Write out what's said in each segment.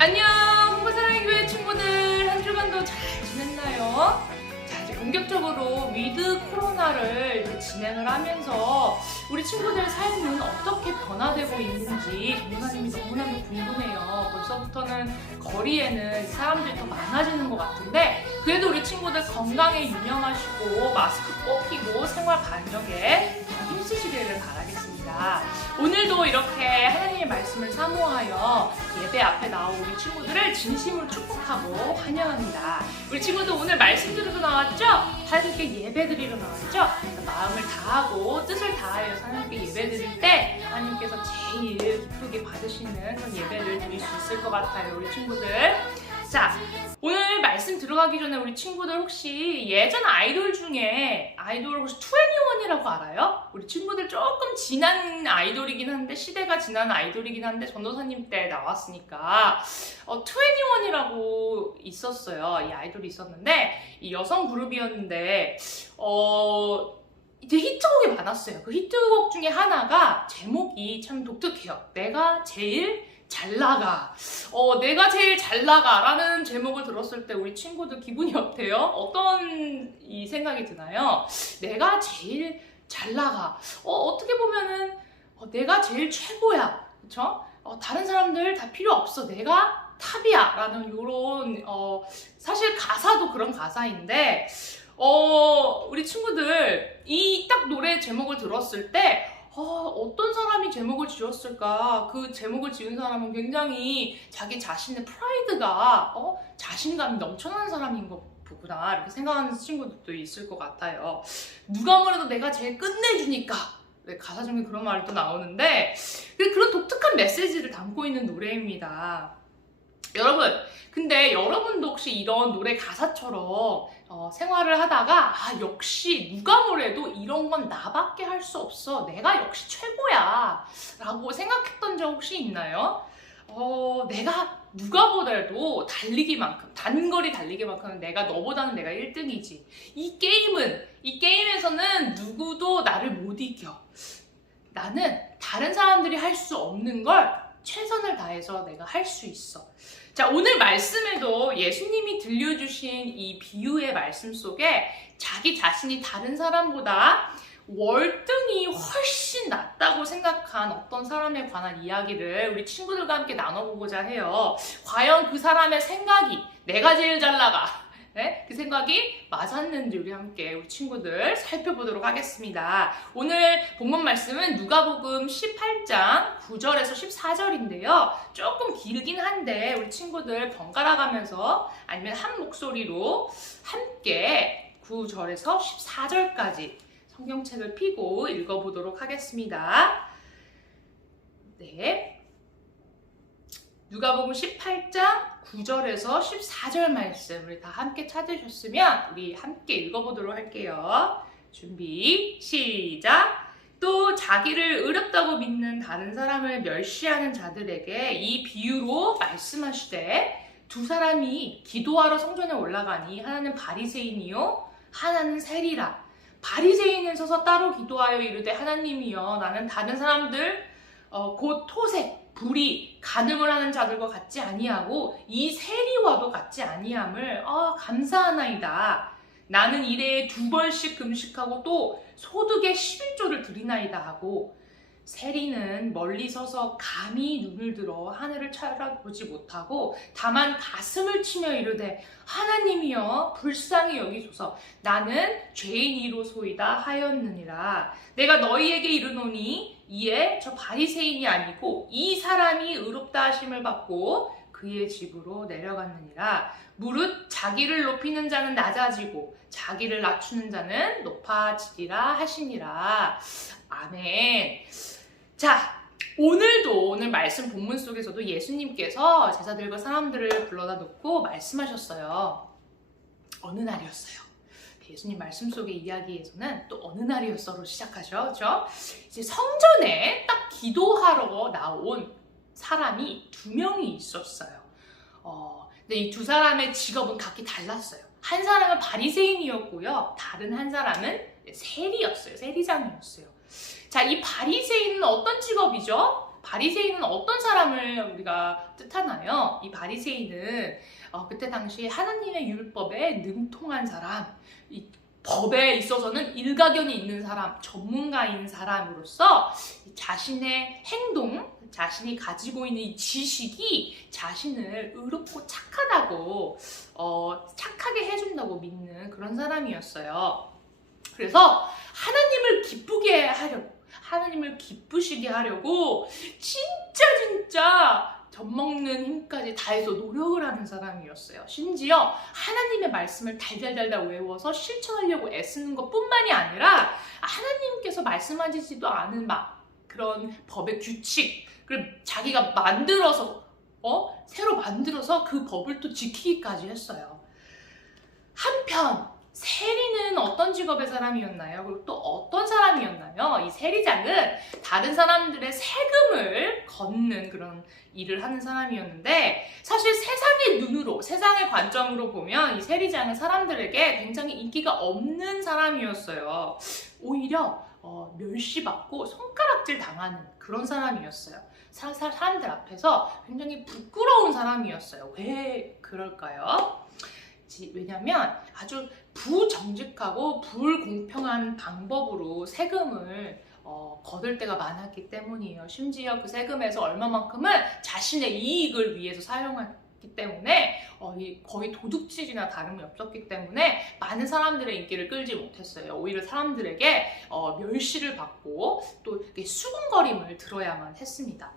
안녕, 홍보사랑의 교회 친구들. 한 주간도 잘 지냈나요? 자, 이제 본격적으로 위드 코로나를 이제 진행을 하면서 우리 친구들의 삶은 어떻게 변화되고 있는지 전도사님이 너무나도 궁금해요. 벌써부터는 거리에는 사람들이 더 많아지는 것 같은데, 그래도 우리 친구들 건강에 유념하시고 마스크 꼭 끼고 생활 반격에 더 힘쓰시기를 바라겠습니다. 오늘도 이렇게 하나님의 말씀을 사모하여 예배 앞에 나온 우리 친구들을 진심으로 축복하고 환영합니다. 우리 친구들 오늘 말씀 들으러 나왔죠? 하나님께 예배 드리러 나왔죠? 마음을 다하고 뜻을 다하여 하나님께 예배 드릴 때 하나님께서 제일 기쁘게 받으시는 그런 예배를 드릴 수 있을 것 같아요, 우리 친구들. 자, 오늘 말씀 들어가기 전에 우리 친구들 혹시 예전 아이돌 중에 아이돌 혹시 2NE1이라고 알아요? 우리 친구들 조금 지난 아이돌이긴 한데, 시대가 지난 아이돌이긴 한데 전도사님 때 나왔으니까 2NE1이라고 있었어요. 이 아이돌이 있었는데 이 여성 그룹이었는데 이제 히트곡이 많았어요. 그 히트곡 중에 하나가 제목이 참 독특해요. 내가 제일 잘 나가. 내가 제일 잘 나가 라는 제목을 들었을 때 우리 친구들 기분이 어때요? 어떤 이 생각이 드나요? 내가 제일 잘 나가. 어떻게 보면은 내가 제일 최고야. 그쵸? 다른 사람들 다 필요 없어. 내가 탑이야. 라는 요런 사실 가사도 그런 가사인데 우리 친구들 이 딱 노래 제목을 들었을 때 어떤 사람이 제목을 지었을까? 그 제목을 지은 사람은 굉장히 자기 자신의 프라이드가 자신감이 넘쳐나는 사람인 거구나 이렇게 생각하는 친구들도 있을 것 같아요. 누가 뭐래도 내가 제일 끝내주니까. 네, 가사 중에 그런 말이 또 나오는데 그런 독특한 메시지를 담고 있는 노래입니다. 여러분, 근데 여러분도 혹시 이런 노래 가사처럼 생활을 하다가 역시 누가 뭐래도 이런 건 나밖에 할 수 없어. 내가 역시 최고야. 라고 생각했던 적 혹시 있나요? 내가 누가 보더라도 단거리 달리기만큼은 내가 너보다는 내가 1등이지. 이 게임에서는 누구도 나를 못 이겨. 나는 다른 사람들이 할 수 없는 걸 최선을 다해서 내가 할 수 있어. 자, 오늘 말씀에도 예수님이 들려주신 이 비유의 말씀 속에 자기 자신이 다른 사람보다 월등히 훨씬 낫다고 생각한 어떤 사람에 관한 이야기를 우리 친구들과 함께 나눠보고자 해요. 과연 그 사람의 생각이 내가 제일 잘 나가. 네? 그 생각이 맞았는지 우리 친구들 살펴보도록 하겠습니다. 오늘 본문 말씀은 누가복음 18장 9절에서 14절인데요. 조금 길긴 한데 우리 친구들 번갈아 가면서 아니면 한 목소리로 함께 9절에서 14절까지 성경책을 펴고 읽어보도록 하겠습니다. 네. 누가복음 18장 9절에서 14절 말씀 우리 다 함께 찾으셨으면 우리 함께 읽어보도록 할게요. 준비 시작. 또 자기를 의롭다고 믿는 다른 사람을 멸시하는 자들에게 이 비유로 말씀하시되 두 사람이 기도하러 성전에 올라가니 하나는 바리새인이요 하나는 세리라. 바리새인은 서서 따로 기도하여 이르되 하나님이여 나는 다른 사람들 곧 토색 불의, 간음을 하는 자들과 같지 아니하고 이 세리와도 같지 아니함을 감사하나이다. 나는 일에 2번씩 금식하고 또 소득의 11조를 드리나이다 하고 세리는 멀리 서서 감히 눈을 들어 하늘을 쳐다보지 못하고 다만 가슴을 치며 이르되 하나님이여 불쌍히 여기소서 나는 죄인이로소이다 하였느니라. 내가 너희에게 이르노니 이에 저 바리새인이 아니고 이 사람이 의롭다 하심을 받고 그의 집으로 내려갔느니라. 무릇 자기를 높이는 자는 낮아지고 자기를 낮추는 자는 높아지리라 하시니라. 아멘. 자, 오늘 말씀 본문 속에서도 예수님께서 제자들과 사람들을 불러다 놓고 말씀하셨어요. 어느 날이었어요. 예수님 말씀 속의 이야기에서는 또 어느 날이었어로 시작하죠. 그렇죠? 이제 성전에 딱 기도하러 나온 사람이 2명이 있었어요. 근데 이 두 사람의 직업은 각기 달랐어요. 한 사람은 바리새인이었고요. 다른 한 사람은 세리였어요. 세리장이었어요. 자, 이 바리새인은 어떤 직업이죠? 바리새인은 어떤 사람을 우리가 뜻하나요? 이 바리새인은 그때 당시 하나님의 율법에 능통한 사람, 이 법에 있어서는 일가견이 있는 사람, 전문가인 사람으로서 자신의 행동, 자신이 가지고 있는 이 지식이 자신을 의롭고 착하다고 착하게 해준다고 믿는 그런 사람이었어요. 그래서 하나님을 기쁘게 하려고, 하나님을 기쁘시게 하려고 진짜 젖먹는 힘까지 다해서 노력을 하는 사람이었어요. 심지어 하나님의 말씀을 달달달달 외워서 실천하려고 애쓰는 것뿐만이 아니라 하나님께서 말씀하시지도 않은 막 그런 법의 규칙을 자기가 만들어서 새로 만들어서 그 법을 또 지키기까지 했어요. 한편 세리는 어떤 직업의 사람이었나요? 그리고 또 어떤 사람이었나요? 이 세리장은 다른 사람들의 세금을 걷는 그런 일을 하는 사람이었는데, 사실 세상의 눈으로, 세상의 관점으로 보면 이 세리장은 사람들에게 굉장히 인기가 없는 사람이었어요. 오히려 멸시받고 손가락질 당하는 그런 사람이었어요. 사람들 앞에서 굉장히 부끄러운 사람이었어요. 왜 그럴까요? 왜냐면 아주 부정직하고 불공평한 방법으로 세금을 거둘 때가 많았기 때문이에요. 심지어 그 세금에서 얼마만큼은 자신의 이익을 위해서 사용했기 때문에 거의 도둑질이나 다름이 없었기 때문에 많은 사람들의 인기를 끌지 못했어요. 오히려 사람들에게 멸시를 받고 또 이렇게 수군거림을 들어야만 했습니다.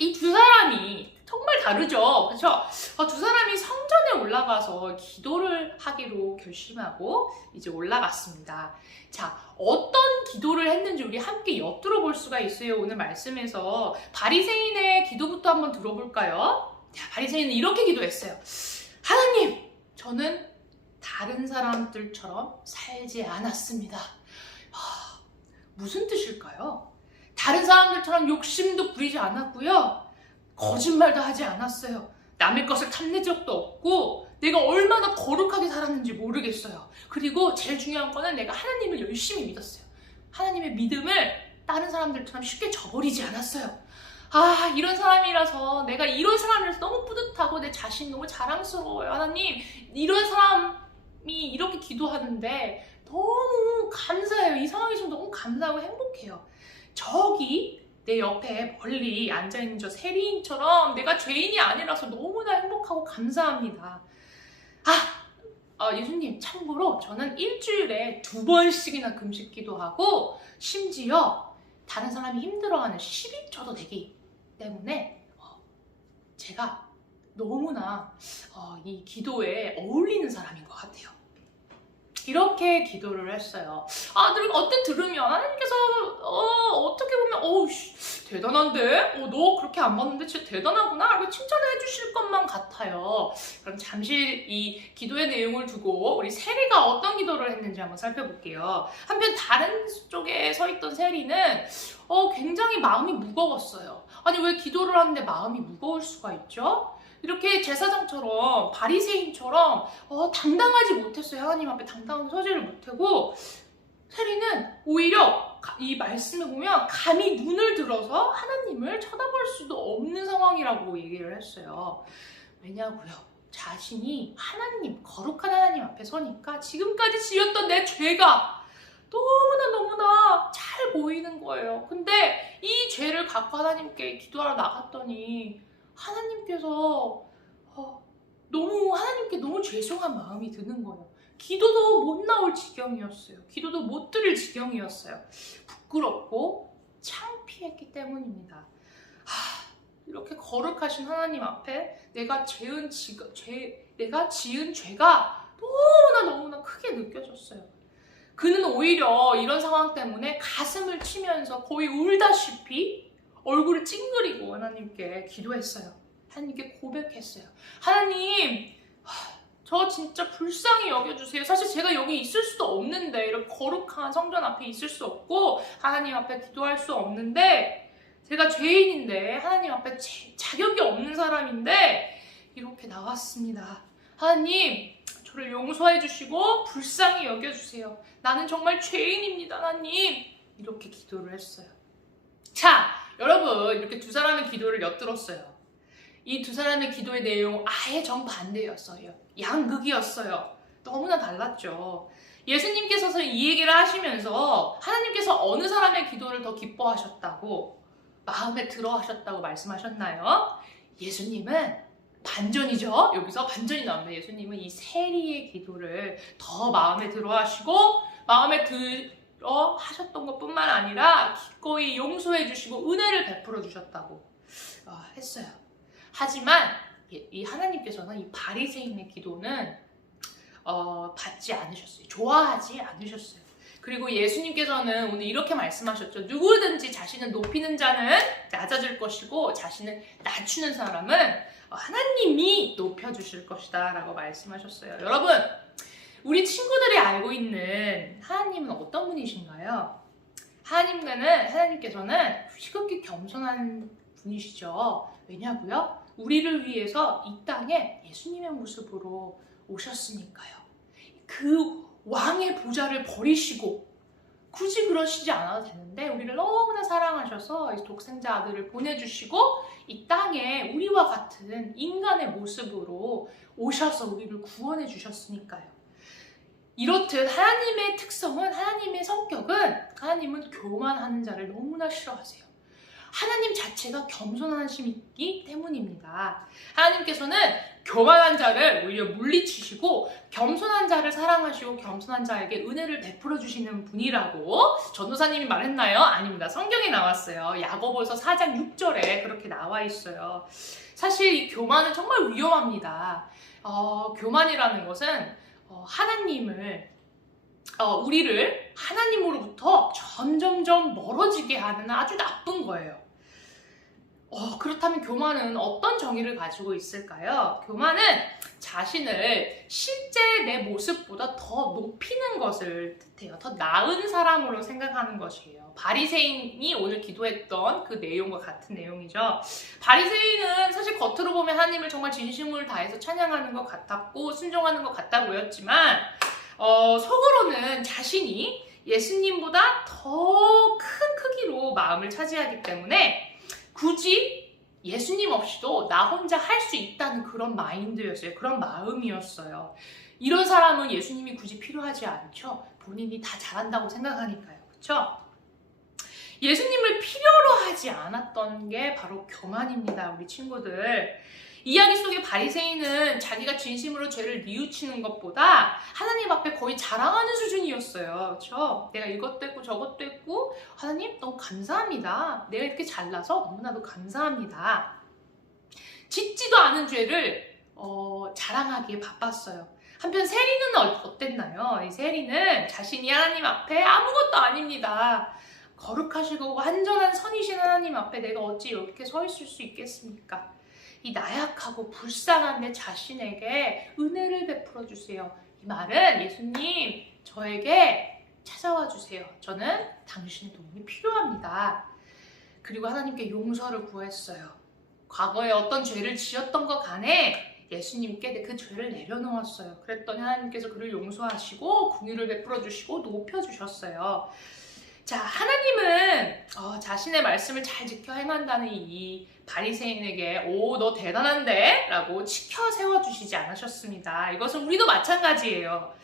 이 두 사람이 정말 다르죠. 그렇죠? 두 사람이 성전에 올라가서 기도를 하기로 결심하고 이제 올라갔습니다. 자, 어떤 기도를 했는지 우리 함께 엿들어 볼 수가 있어요. 오늘 말씀에서 바리새인의 기도부터 한번 들어볼까요? 자, 바리새인은 이렇게 기도했어요. 하나님, 저는 다른 사람들처럼 살지 않았습니다. 무슨 뜻일까요? 다른 사람들처럼 욕심도 부리지 않았고요. 거짓말도 하지 않았어요. 남의 것을 탐낸 적도 없고 내가 얼마나 거룩하게 살았는지 모르겠어요. 그리고 제일 중요한 거는 내가 하나님을 열심히 믿었어요. 하나님의 믿음을 다른 사람들처럼 쉽게 저버리지 않았어요. 이런 사람이라서 내가 이런 사람이라서 너무 뿌듯하고 내 자신 너무 자랑스러워요. 하나님, 이런 사람이 이렇게 기도하는데 너무 감사해요. 이 상황이 좀 너무 감사하고 행복해요. 저기 내 옆에 멀리 앉아있는 저 세리인처럼 내가 죄인이 아니라서 너무나 행복하고 감사합니다. 예수님, 참고로 저는 일주일에 2번씩이나 금식 기도하고 심지어 다른 사람이 힘들어하는 11조도 되기 때문에 제가 너무나 이 기도에 어울리는 사람인 것 같아요. 이렇게 기도를 했어요. 어때 들으면 하나님께서 어떻게 보면 대단한데? 너 그렇게 안 봤는데 진짜 대단하구나? 이렇게 칭찬해 주실 것만 같아요. 그럼 잠시 이 기도의 내용을 두고 우리 세리가 어떤 기도를 했는지 한번 살펴볼게요. 한편 다른 쪽에 서 있던 세리는 굉장히 마음이 무거웠어요. 아니, 왜 기도를 하는데 마음이 무거울 수가 있죠? 이렇게 제사장처럼 바리새인처럼 당당하지 못했어요. 하나님 앞에 당당하게 서지를 못하고, 세리는 오히려 이 말씀을 보면 감히 눈을 들어서 하나님을 쳐다볼 수도 없는 상황이라고 얘기를 했어요. 왜냐고요? 자신이 거룩한 하나님 앞에 서니까 지금까지 지었던 내 죄가 너무나 잘 보이는 거예요. 근데 이 죄를 갖고 하나님께 기도하러 나갔더니 하나님께서 너무 하나님께 너무 죄송한 마음이 드는 거예요. 기도도 못 나올 지경이었어요. 기도도 못 드릴 지경이었어요. 부끄럽고 창피했기 때문입니다. 이렇게 거룩하신 하나님 앞에 내가 지은 죄가 너무나 크게 느껴졌어요. 그는 오히려 이런 상황 때문에 가슴을 치면서 거의 울다시피 얼굴을 찡그리고 하나님께 기도했어요. 하나님께 고백했어요. 하나님, 저 진짜 불쌍히 여겨주세요. 사실 제가 여기 있을 수도 없는데, 이렇게 거룩한 성전 앞에 있을 수 없고 하나님 앞에 기도할 수 없는데, 제가 죄인인데 하나님 앞에 자격이 없는 사람인데 이렇게 나왔습니다. 하나님, 저를 용서해 주시고 불쌍히 여겨주세요. 나는 정말 죄인입니다. 하나님, 이렇게 기도를 했어요. 자, 여러분, 여러분, 이렇게 두 사람의 기도를 엿들었어요. 이 두 사람의 기도의 내용은 아예 정반대였어요. 양극이었어요. 너무나 달랐죠. 예수님께서 이 얘기를 하시면서 하나님께서 어느 사람의 기도를 더 기뻐하셨다고, 마음에 들어 하셨다고 말씀하셨나요? 예수님은 반전이죠. 여기서 반전이 나옵니다. 예수님은 이 세리의 기도를 더 마음에 들어 하시고, 마음에 들어 하셨던 것뿐만 아니라 기꺼이 용서해 주시고 은혜를 베풀어 주셨다고 했어요. 하지만 이 하나님께서는 이 바리새인의 기도는 받지 않으셨어요. 좋아하지 않으셨어요. 그리고 예수님께서는 오늘 이렇게 말씀하셨죠. 누구든지 자신을 높이는 자는 낮아질 것이고 자신을 낮추는 사람은 하나님이 높여주실 것이다 라고 말씀하셨어요. 여러분, 우리 친구들이 알고 있는 하나님은 어떤 분이신가요? 하나님께서는 지극히 겸손한 분이시죠. 왜냐고요? 우리를 위해서 이 땅에 예수님의 모습으로 오셨으니까요. 그 왕의 보좌를 버리시고 굳이 그러시지 않아도 되는데 우리를 너무나 사랑하셔서 이 독생자 아들을 보내주시고 이 땅에 우리와 같은 인간의 모습으로 오셔서 우리를 구원해 주셨으니까요. 이렇듯 하나님의 특성은, 하나님의 성격은, 하나님은 교만하는 자를 너무나 싫어하세요. 하나님 자체가 겸손하시기 때문입니다. 하나님께서는 교만한 자를 오히려 물리치시고 겸손한 자를 사랑하시고 겸손한 자에게 은혜를 베풀어 주시는 분이라고 전도사님이 말했나요? 아닙니다. 성경에 나왔어요. 야고보서 4장 6절에 그렇게 나와 있어요. 사실 이 교만은 정말 위험합니다. 교만이라는 것은 우리를 하나님으로부터 점점점 멀어지게 하는 아주 나쁜 거예요. 그렇다면 교만은 어떤 정의를 가지고 있을까요? 교만은 자신을 실제 내 모습보다 더 높이는 것을 뜻해요. 더 나은 사람으로 생각하는 것이에요. 바리새인이 오늘 기도했던 그 내용과 같은 내용이죠. 바리새인은 사실 겉으로 보면 하나님을 정말 진심을 다해서 찬양하는 것 같았고 순종하는 것 같아 보였지만 속으로는 자신이 예수님보다 더 큰 크기로 마음을 차지하기 때문에 굳이 예수님 없이도 나 혼자 할 수 있다는 그런 마인드였어요. 그런 마음이었어요. 이런 사람은 예수님이 굳이 필요하지 않죠. 본인이 다 잘한다고 생각하니까요. 그렇죠? 예수님을 필요로 하지 않았던 게 바로 교만입니다. 우리 친구들. 이야기 속의 바리새인은 자기가 진심으로 죄를 뉘우치는 것보다 하나님 앞에 거의 자랑하는 수준이었어요. 그렇죠? 내가 이것도 했고 저것도 했고 하나님 너무 감사합니다. 내가 이렇게 잘나서 너무나도 감사합니다. 짓지도 않은 죄를 자랑하기에 바빴어요. 한편 세리는 어땠나요? 이 세리는 자신이 하나님 앞에 아무것도 아닙니다. 거룩하시고 완전한 선이신 하나님 앞에 내가 어찌 이렇게 서 있을 수 있겠습니까? 이 나약하고 불쌍한 내 자신에게 은혜를 베풀어 주세요. 이 말은 예수님 저에게 찾아와 주세요. 저는 당신의 도움이 필요합니다. 그리고 하나님께 용서를 구했어요. 과거에 어떤 죄를 지었던 것 간에 예수님께 그 죄를 내려놓았어요. 그랬더니 하나님께서 그를 용서하시고 긍휼을 베풀어 주시고 높여 주셨어요. 자, 하나님은 자신의 말씀을 잘 지켜 행한다는 이 바리새인에게 너 대단한데? 라고 치켜 세워주시지 않으셨습니다. 이것은 우리도 마찬가지예요.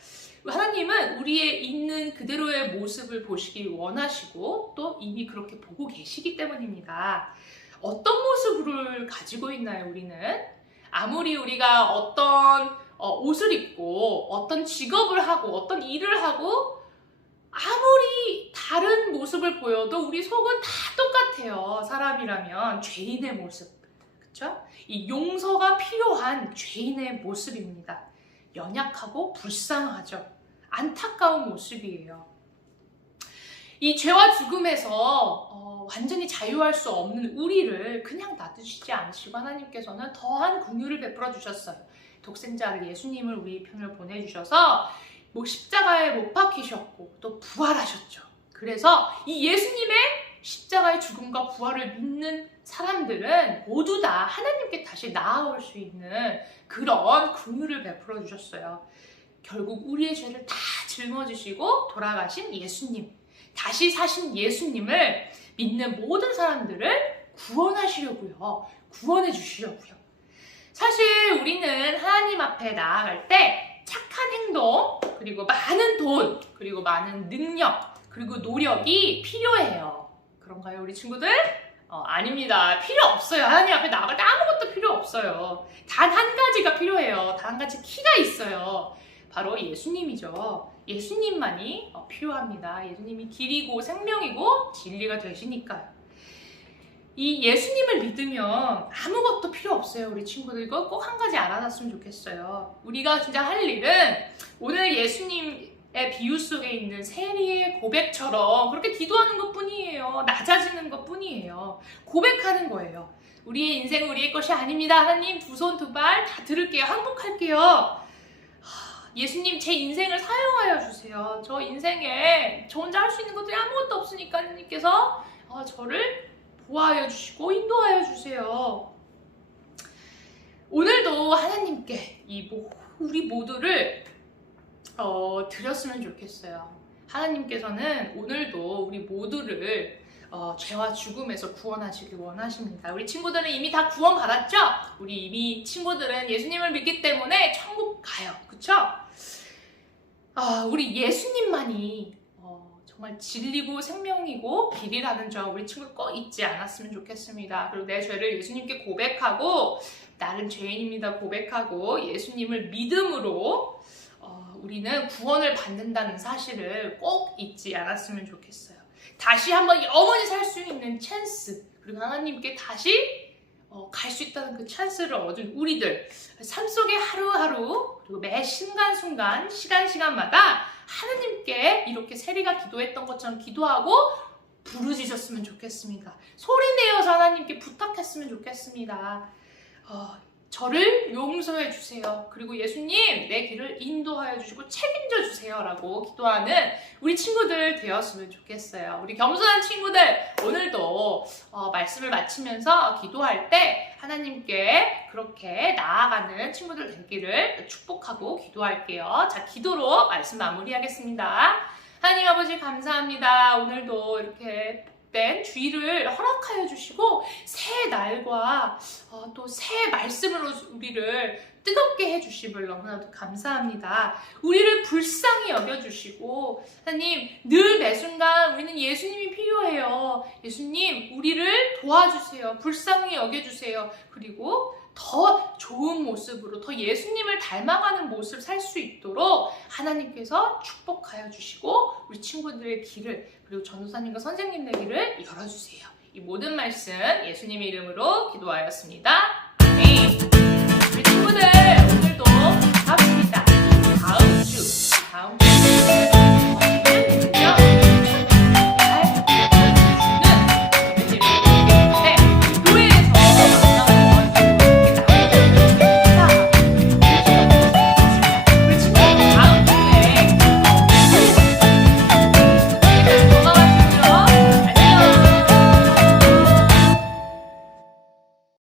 하나님은 우리의 있는 그대로의 모습을 보시기 원하시고 또 이미 그렇게 보고 계시기 때문입니다. 어떤 모습을 가지고 있나요, 우리는? 아무리 우리가 어떤 옷을 입고 어떤 직업을 하고 어떤 일을 하고 아무리 다른 모습을 보여도 우리 속은 다 똑같아요. 사람이라면 죄인의 모습, 그렇죠? 이 용서가 필요한 죄인의 모습입니다. 연약하고 불쌍하죠. 안타까운 모습이에요. 이 죄와 죽음에서 완전히 자유할 수 없는 우리를 그냥 놔두시지 않으시고 하나님께서는 더한 긍휼을 베풀어 주셨어요. 독생자를 예수님을 우리 편을 보내주셔서 십자가에 못 박히셨고 또 부활하셨죠. 그래서 이 예수님의 십자가의 죽음과 부활을 믿는 사람들은 모두 다 하나님께 다시 나아올 수 있는 그런 긍휼을 베풀어 주셨어요. 결국 우리의 죄를 다 짊어지시고 돌아가신 예수님, 다시 사신 예수님을 믿는 모든 사람들을 구원하시려고요. 구원해 주시려고요. 사실 우리는 하나님 앞에 나아갈 때 착한 행동, 그리고 많은 돈, 그리고 많은 능력, 그리고 노력이 필요해요. 그런가요, 우리 친구들? 아닙니다. 필요 없어요. 하나님 앞에 나아갈 때 아무것도 필요 없어요. 단 한 가지가 필요해요. 단 한 가지 키가 있어요. 바로 예수님이죠. 예수님만이 필요합니다. 예수님이 길이고 생명이고 진리가 되시니까요. 이 예수님을 믿으면 아무것도 필요 없어요. 우리 친구들 이거 꼭 한 가지 알아놨으면 좋겠어요. 우리가 진짜 할 일은 오늘 예수님의 비유 속에 있는 세리의 고백처럼 그렇게 기도하는 것 뿐이에요. 낮아지는 것 뿐이에요. 고백하는 거예요. 우리의 인생은 우리의 것이 아닙니다. 하나님 두 손 두 발 다 들을게요. 항복할게요. 예수님 제 인생을 사용하여 주세요. 저 인생에 저 혼자 할 수 있는 것들이 아무것도 없으니까 하나님께서 저를 보호하여 주시고 인도하여 주세요. 오늘도 하나님께 우리 모두를 드렸으면 좋겠어요. 하나님께서는 오늘도 우리 모두를 죄와 죽음에서 구원하시길 원하십니다. 우리 친구들은 이미 다 구원받았죠? 우리 이미 친구들은 예수님을 믿기 때문에 천국 가요. 그쵸? 우리 예수님만이 정말 진리고 생명이고 길이라는 점 우리 친구들 꼭 잊지 않았으면 좋겠습니다. 그리고 내 죄를 예수님께 고백하고 나는 죄인입니다 고백하고 예수님을 믿음으로 우리는 구원을 받는다는 사실을 꼭 잊지 않았으면 좋겠어요. 다시 한번 영원히 살 수 있는 찬스, 그리고 하나님께 다시 갈 수 있다는 그 찬스를 얻은 우리들, 삶 속의 하루하루 그리고 매 순간순간 시간마다 하나님께 이렇게 세리가 기도했던 것처럼 기도하고 부르짖었으면 좋겠습니다. 소리내어서 하나님께 부탁했으면 좋겠습니다. 저를 용서해 주세요. 그리고 예수님 내 길을 인도하여 주시고 책임져 주세요 라고 기도하는 우리 친구들 되었으면 좋겠어요. 우리 겸손한 친구들 오늘도 말씀을 마치면서 기도할 때 하나님께 그렇게 나아가는 친구들 되기를 축복하고 기도할게요. 자, 기도로 말씀 마무리하겠습니다. 하나님 아버지 감사합니다. 오늘도 이렇게 주의를 허락하여 주시고 새 날과 또 새 말씀으로 우리를 뜨겁게 해주심을 너무나도 감사합니다. 우리를 불쌍히 여겨주시고 하나님 늘 매 순간 우리는 예수님이 필요해요. 예수님 우리를 도와주세요. 불쌍히 여겨주세요. 그리고 더 좋은 모습으로 더 예수님을 닮아가는 모습을 살 수 있도록 하나님께서 축복하여 주시고 우리 친구들의 길을 그리고 전도사님과 선생님의 길을 열어주세요. 이 모든 말씀 예수님의 이름으로 기도하였습니다. 아멘. 우리 친구들